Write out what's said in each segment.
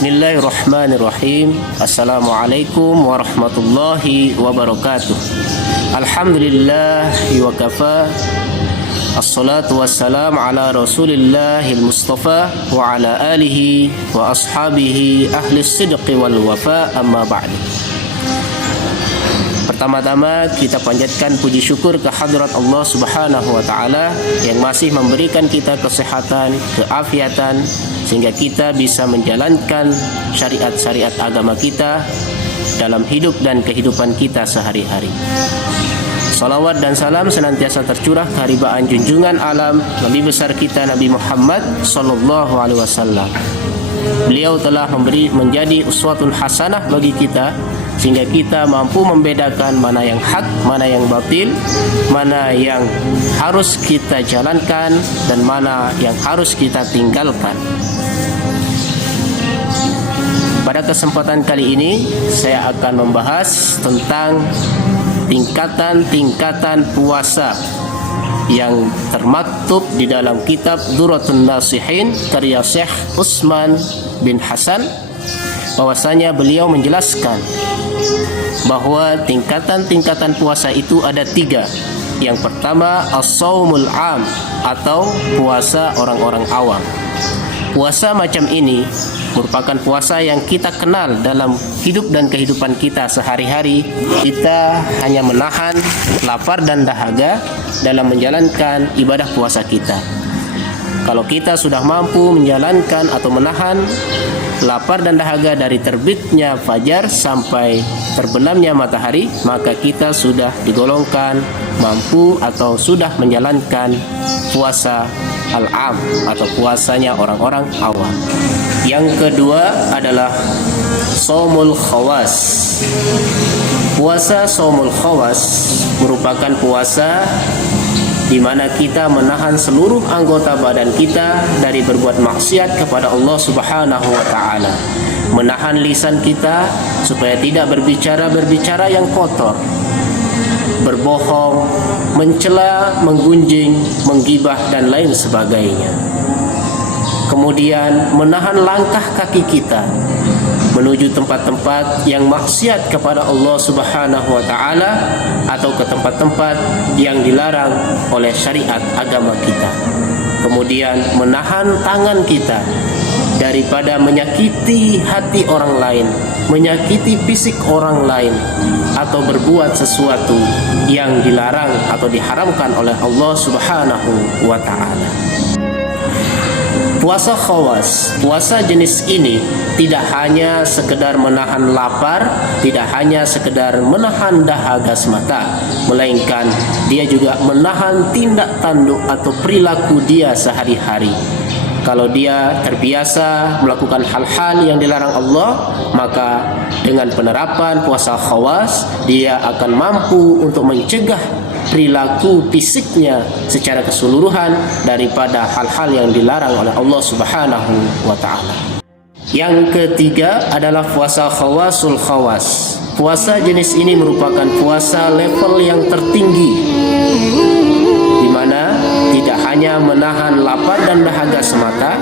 Bismillahirrahmanirrahim. Assalamualaikum warahmatullahi wabarakatuh. Alhamdulillah wa kafa. Assalatu wassalam ala rasulillahil mustafa wa ala alihi wa ashabihi ahli sidqi wal wafa, amma ba'du. Pertama-tama kita panjatkan puji syukur kehadrat Allah Subhanahu wa taala yang masih memberikan kita kesehatan, keafiatan sehingga kita bisa menjalankan syariat-syariat agama kita dalam hidup dan kehidupan kita sehari-hari. Salawat dan salam senantiasa tercurah keharibaan junjungan alam Nabi besar kita Nabi Muhammad sallallahu alaihi wasallam. Beliau telah menjadi uswatun hasanah bagi kita sehingga kita mampu membedakan mana yang hak, mana yang batil, mana yang harus kita jalankan dan mana yang harus kita tinggalkan. Pada kesempatan kali ini saya akan membahas tentang tingkatan-tingkatan puasa yang termaktub di dalam kitab Durratun Nasihin karya Syekh Utsman bin Hasan, bahwasanya beliau menjelaskan bahwa tingkatan-tingkatan puasa itu ada 3. Yang pertama as-saumul am atau puasa orang-orang awam. Puasa macam ini merupakan puasa yang kita kenal dalam hidup dan kehidupan kita sehari-hari. Kita hanya menahan lapar dan dahaga dalam menjalankan ibadah puasa kita. Kalau kita sudah mampu menjalankan atau menahan lapar dan dahaga dari terbitnya fajar sampai terbenamnya matahari, maka kita sudah digolongkan mampu atau sudah menjalankan puasa al-am atau puasanya orang-orang awam. Yang kedua adalah shaumul khawas. Puasa shaumul khawas merupakan puasa di mana kita menahan seluruh anggota badan kita dari berbuat maksiat kepada Allah Subhanahu wa taala. Menahan lisan kita supaya tidak berbicara yang kotor, berbohong, mencela, menggunjing, menggibah dan lain sebagainya. Kemudian menahan langkah kaki kita menuju tempat-tempat yang maksiat kepada Allah Subhanahu wa taala atau ke tempat-tempat yang dilarang oleh syariat agama kita. Kemudian menahan tangan kita daripada menyakiti hati orang lain, menyakiti fisik orang lain, atau berbuat sesuatu yang dilarang atau diharamkan oleh Allah Subhanahu wa taala. Puasa khawas, puasa jenis ini tidak hanya sekedar menahan lapar, tidak hanya sekedar menahan dahaga semata, melainkan dia juga menahan tindak tanduk atau perilaku dia sehari-hari. Kalau dia terbiasa melakukan hal-hal yang dilarang Allah, maka dengan penerapan puasa khawas dia akan mampu untuk mencegah perilaku fisiknya secara keseluruhan daripada hal-hal yang dilarang oleh Allah Subhanahu wa taala. Yang ketiga adalah puasa khawasul khawas. Puasa jenis ini merupakan puasa level yang tertinggi, di mana tidak hanya menahan lapar dan dahaga semata,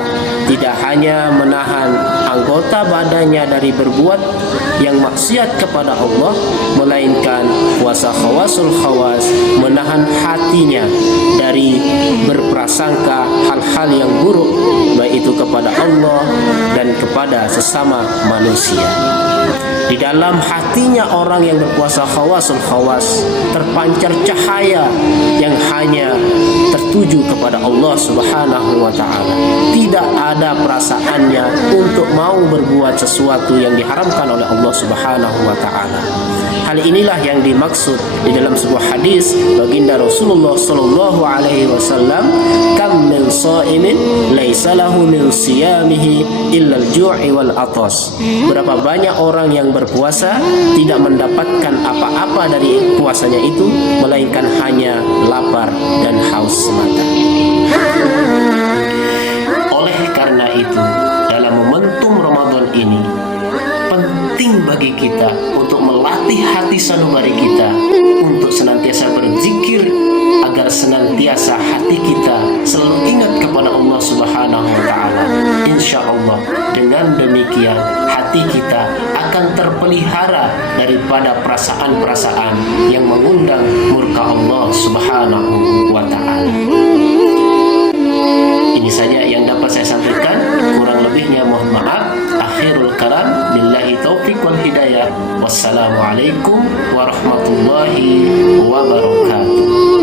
tidak hanya menahan anggota badannya dari berbuat yang maksiat kepada Allah, melainkan puasa khawasul khawas menahan hatinya dari berprasangka hal-hal yang buruk, baik itu kepada Allah dan kepada sesama manusia. Di dalam hatinya orang yang berpuasa khawasul khawas terpancar cahaya yang hanya tertuju kepada Allah Subhanahu wa taala. Tidak ada perasaannya untuk mau berbuat sesuatu yang diharamkan oleh Allah Subhanahu wa taala. Hal inilah yang dimaksud di dalam sebuah hadis baginda Rasulullah sallallahu alaihi wasallam, kam min shaimin laisa lahu min siyamihi illa al-ju'i wal atas. Berapa banyak orang yang berpuasa tidak mendapatkan apa-apa dari puasanya itu melainkan hanya lapar dan haus semata. Oleh karena itu, dalam momentum Ramadan ini penting bagi kita untuk melatih hati sanubari kita untuk senantiasa berzikir agar senantiasa hati kita selalu ingat kepada kepada Allah Subhanahu wa taala. Insya Allah dengan demikian hati kita akan terpelihara daripada perasaan-perasaan yang mengundang murka Allah Subhanahu wa taala. Ini saja yang dapat saya sampaikan, kurang lebihnya mohon maaf. Akhirul kalam, billahi taufiq wal hidayah. Wassalamualaikum warahmatullahi wabarakatuh.